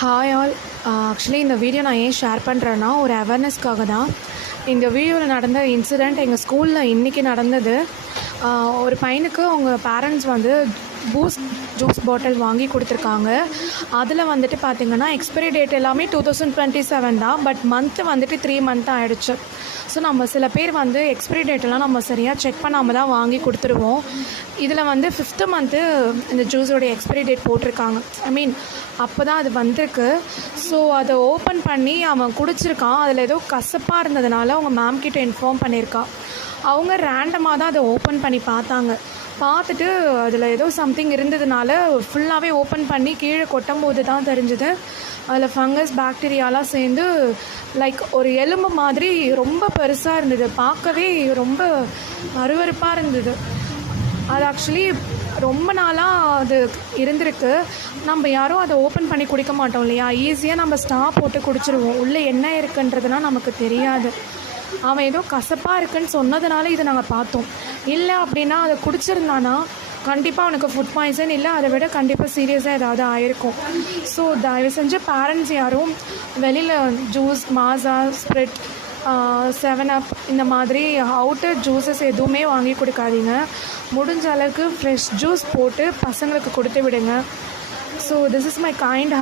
Hi all. Actually இந்த video நான் ஏன் ஷேர் பண்ணுறேன்னா ஒரு அவேர்னஸ்க்காக தான். இந்த வீடியோவில் நடந்த இன்சிடெண்ட் எங்கள் ஸ்கூலில் இன்றைக்கி நடந்தது. ஒரு பையனுக்கு அவங்க பேரண்ட்ஸ் வந்து பூஸ்ட் ஜூஸ் பாட்டில் வாங்கி கொடுத்துருக்காங்க. அதில் வந்துட்டு பார்த்திங்கன்னா எக்ஸ்பைரி டேட் எல்லாமே 2027 தான். பட் மந்த்து வந்துட்டு 3 மந்த் ஆகிடுச்சு. ஸோ நம்ம சில பேர் வந்து எக்ஸ்பைரி டேட்டெல்லாம் நம்ம சரியாக செக் பண்ணாமல் தான் வாங்கி கொடுத்துருவோம். இதில் வந்து 5th மந்த்து இந்த ஜூஸோடைய எக்ஸ்பைரி டேட் போட்டிருக்காங்க. அப்போ தான் அது வந்திருக்கு. ஸோ அதை ஓப்பன் பண்ணி அவன் குடிச்சிருக்கான். அதில் ஏதோ கசப்பாக இருந்ததுனால அவங்க மேம் கிட்ட இன்ஃபார்ம் பண்ணியிருக்கான். அவங்க ரேண்டமாக தான் அதை ஓப்பன் பண்ணி பார்த்துட்டு அதில் ஏதோ சம்திங் இருந்ததுனால ஃபுல்லாகவே ஓப்பன் பண்ணி கீழே கொட்டும்போது தான் தெரிஞ்சுது அதில் ஃபங்கஸ் பாக்டீரியாலாம் சேர்ந்து லைக் ஒரு எலும்பு மாதிரி ரொம்ப பெருசாக இருந்தது. பார்க்கவே ரொம்ப அருவருப்பாக இருந்தது. அது ஆக்சுவலி ரொம்ப நாளாக அது இருந்திருக்கு. நம்ம யாரும் அதை ஓப்பன் பண்ணி குடிக்க மாட்டோம் இல்லையா? ஈஸியாக நம்ம ஸ்டா போட்டு குடிச்சிருவோம். உள்ளே என்ன இருக்குன்றதுனா நமக்கு தெரியாது. அவன் ஏதோ கசப்பாக இருக்குன்னு சொன்னதுனால இதை நாங்கள் பார்த்தோம். இல்லை அப்படின்னா அதை குடிச்சிருந்தானா கண்டிப்பாக அவனுக்கு ஃபுட் பாய்சன் இல்லை அதை விட கண்டிப்பாக சீரியஸாக ஏதாவது ஆயிருக்கும். ஸோ தயவு செஞ்சு பேரண்ட்ஸ் யாரும் வெளியில் ஜூஸ், மாசா, ஸ்ப்ரிட், 7up இந்த மாதிரி அவுட்டர் ஜூஸஸ் எதுவுமே வாங்கி கொடுக்காதீங்க. முடிஞ்ச அளவுக்கு ஃப்ரெஷ் ஜூஸ் போட்டு பசங்களுக்கு கொடுத்து விடுங்க. So this is my kind